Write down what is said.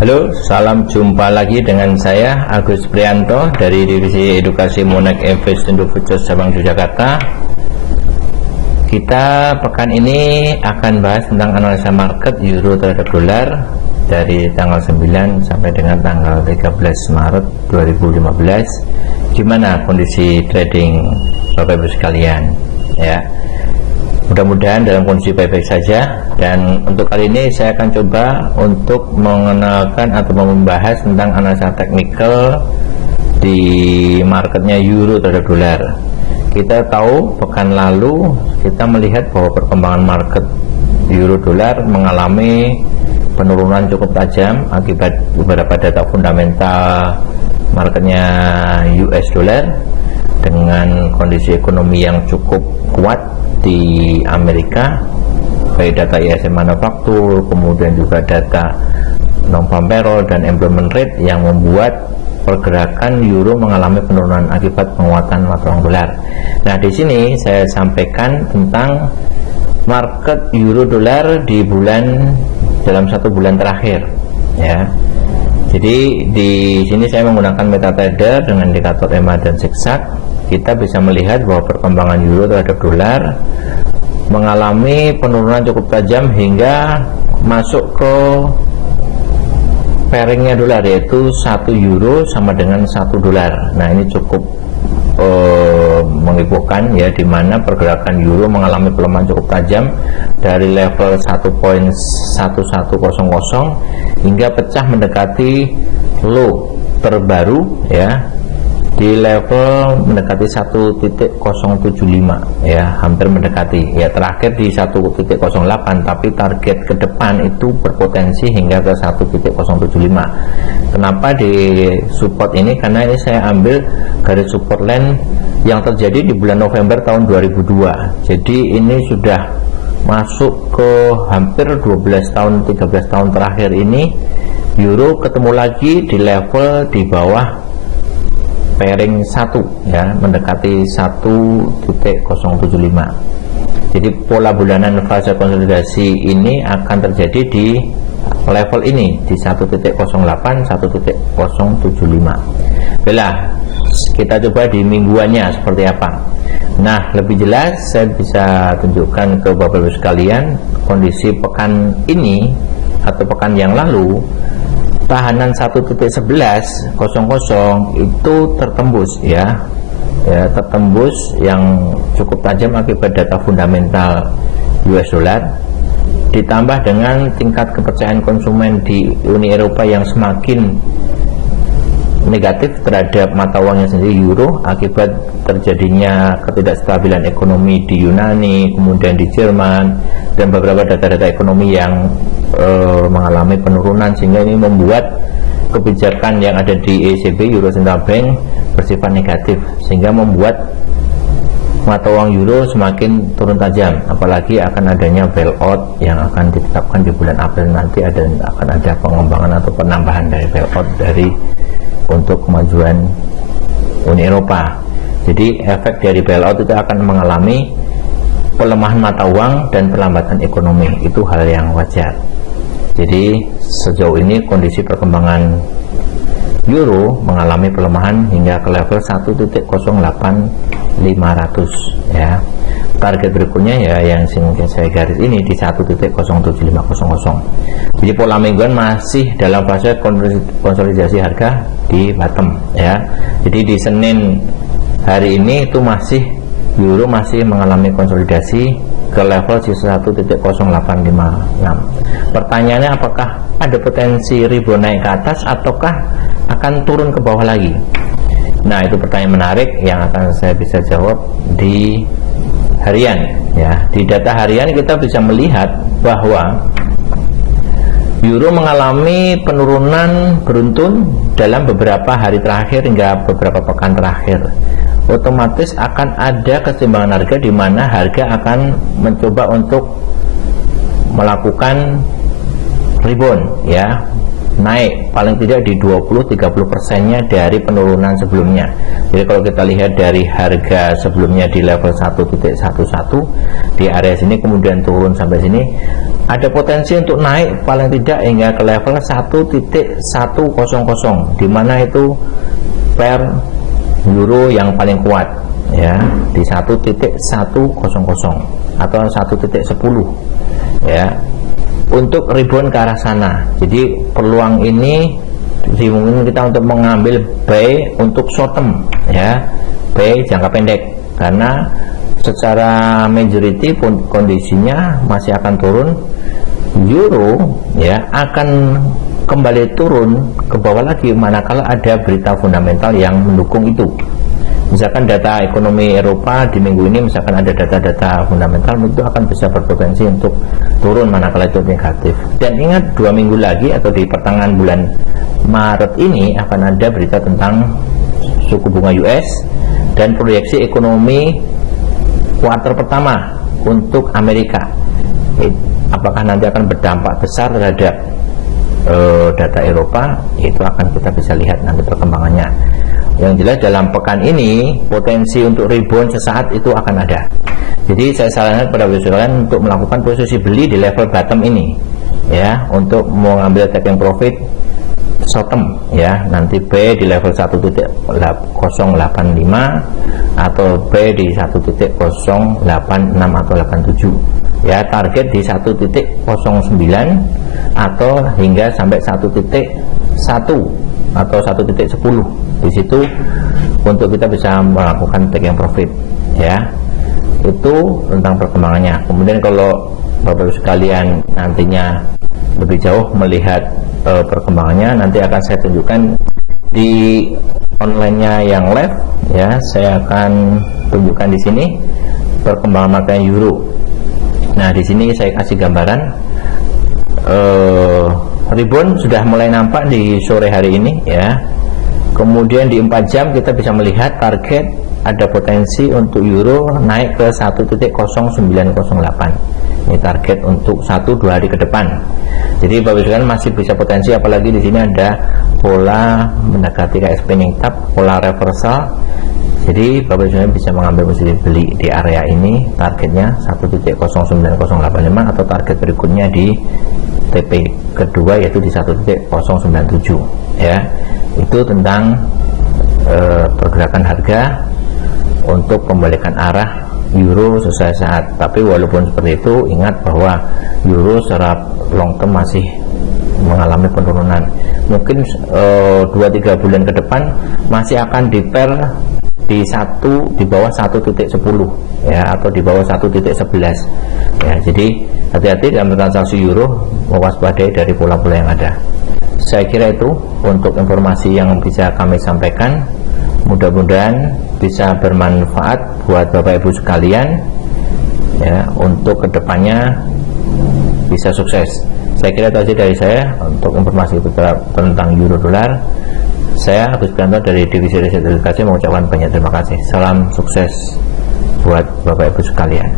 Halo, salam jumpa lagi dengan saya Agus Prianto dari Divisi Edukasi Monex Invest Indo Futures Cabang Yogyakarta. Kita pekan ini akan bahas tentang analisa market euro terhadap dolar dari tanggal 9 sampai dengan tanggal 13 Maret 2015. Gimana kondisi trading Bapak Ibu sekalian ya. Mudah-mudahan dalam kondisi baik-baik saja. Dan untuk kali ini saya akan coba untuk mengenalkan atau membahas tentang analisa teknikal di marketnya euro terhadap dolar. Kita tahu pekan lalu kita melihat bahwa perkembangan market euro dolar mengalami penurunan cukup tajam akibat beberapa data fundamental marketnya US dollar dengan kondisi ekonomi yang cukup kuat di Amerika, baik data ISM manufaktur, kemudian juga data non-farm payroll dan employment rate yang membuat pergerakan euro mengalami penurunan akibat penguatan mata uang dolar. Nah, di sini saya sampaikan tentang market euro dolar di dalam satu bulan terakhir, ya. Jadi di sini saya menggunakan MetaTrader dengan indikator EMA dan zigzag. Kita bisa melihat bahwa perkembangan euro terhadap dolar mengalami penurunan cukup tajam hingga masuk ke pairingnya dolar, yaitu 1 euro sama dengan 1 dolar. Nah, ini cukup menghebohkan ya, di mana pergerakan euro mengalami pelemahan cukup tajam dari level 1.1100 hingga pecah mendekati low terbaru ya di level mendekati 1.075 ya, hampir mendekati ya, terakhir di 1.08, tapi target ke depan itu berpotensi hingga ke 1.075. Kenapa di support ini? Karena ini saya ambil garis support line yang terjadi di bulan November tahun 2002. Jadi ini sudah masuk ke hampir 12 tahun 13 tahun terakhir ini euro ketemu lagi di level di bawah pairing 1 ya, mendekati 1.075. Jadi pola bulanan fase konsolidasi ini akan terjadi di level ini di 1.08 1.075. Baiklah, kita coba di mingguannya seperti apa. Nah, lebih jelas saya bisa tunjukkan ke Bapak Ibu sekalian kondisi pekan ini atau pekan yang lalu. Tahanan 1.1100 itu tertembus ya, tertembus yang cukup tajam akibat data fundamental US dollar, ditambah dengan tingkat kepercayaan konsumen di Uni Eropa yang semakin negatif terhadap mata uangnya sendiri euro akibat terjadinya ketidakstabilan ekonomi di Yunani, kemudian di Jerman, dan beberapa data-data ekonomi yang mengalami penurunan, sehingga ini membuat kebijakan yang ada di ECB, Euro Central Bank, bersifat negatif, sehingga membuat mata uang euro semakin turun tajam. Apalagi akan adanya bailout yang akan ditetapkan di bulan April nanti, akan ada pengembangan atau penambahan dari bailout untuk kemajuan Uni Eropa. Jadi efek dari bailout itu akan mengalami pelemahan mata uang dan perlambatan ekonomi. Itu hal yang wajar. Jadi sejauh ini kondisi perkembangan euro mengalami pelemahan hingga ke level 1.08500 ya. Target berikutnya ya yang saya garis ini di 1.07500. Jadi pola mingguan masih dalam fase konsolidasi harga di bottom ya. Jadi di Senin hari ini itu euro masih mengalami konsolidasi ke level 1.0856. Pertanyaannya, apakah ada potensi rebound naik ke atas ataukah akan turun ke bawah lagi? Nah, itu pertanyaan menarik yang akan saya bisa jawab di harian ya. Di data harian kita bisa melihat bahwa euro mengalami penurunan beruntun dalam beberapa hari terakhir hingga beberapa pekan terakhir. Otomatis akan ada keseimbangan harga di mana harga akan mencoba untuk melakukan rebound ya, naik paling tidak di 20-30%-nya dari penurunan sebelumnya. Jadi kalau kita lihat dari harga sebelumnya di level 1.11 di area sini kemudian turun sampai sini, ada potensi untuk naik paling tidak hingga ke level 1.100, di mana itu pair euro yang paling kuat ya, di 1.100 atau 1.10 ya, untuk rebound ke arah sana. Jadi peluang ini dimungkinkan kita untuk mengambil buy untuk short term ya, buy jangka pendek, karena secara majority pun kondisinya masih akan turun. Euro ya akan kembali turun ke bawah lagi manakala ada berita fundamental yang mendukung itu. Misalkan data ekonomi Eropa di minggu ini, misalkan ada data-data fundamental, itu akan bisa berpotensi untuk turun manakala itu negatif. Dan ingat, 2 minggu lagi atau di pertengahan bulan Maret ini akan ada berita tentang suku bunga US dan proyeksi ekonomi kuartal pertama untuk Amerika. Apakah nanti akan berdampak besar terhadap data Eropa, itu akan kita bisa lihat nanti perkembangannya. Yang jelas dalam pekan ini potensi untuk rebound sesaat itu akan ada. Jadi saya sarankan kepada sekalian untuk melakukan posisi beli di level bottom ini ya, untuk mengambil taking profit short term ya, nanti B di level 1.085 atau B di 1.086 atau 87 ya, target di 1.09 atau hingga sampai 1.1 atau 1.10. Di situ untuk kita bisa melakukan taking profit ya. Itu tentang perkembangannya. Kemudian kalau Bapak sekalian nantinya lebih jauh melihat perkembangannya, nanti akan saya tunjukkan di online-nya yang live ya. Saya akan tunjukkan di sini perkembangan market euro. Nah, di sini saya kasih gambaran rebound sudah mulai nampak di sore hari ini ya. Kemudian di 4 jam kita bisa melihat target ada potensi untuk euro naik ke 1.0908. Ini target untuk 1-2 hari ke depan. Jadi Bapak sekalian masih bisa potensi, apalagi di sini ada pola mendekati kayak spinning top, pola reversal. Jadi Bapak sekalian bisa mengambil posisi beli di area ini, targetnya 1.09085 atau target berikutnya di TP kedua yaitu di 1.097 ya. Itu tentang pergerakan harga untuk pembalikan arah euro sesuai saat. Tapi walaupun seperti itu, ingat bahwa euro secara long term masih mengalami penurunan. Mungkin 2-3 bulan ke depan masih akan di pair di bawah 1.10 ya, atau di bawah 1.11 ya. Jadi hati-hati dalam transaksi euro, mewaspadai dari pola-pola yang ada. Saya kira itu untuk informasi yang bisa kami sampaikan. Mudah-mudahan bisa bermanfaat buat Bapak Ibu sekalian ya, untuk kedepannya bisa sukses. Saya kira itu aja dari saya untuk informasi tentang euro dolar. Saya Agus Prianto dari Divisi Riset Edukasi mengucapkan banyak terima kasih. Salam sukses buat Bapak Ibu sekalian.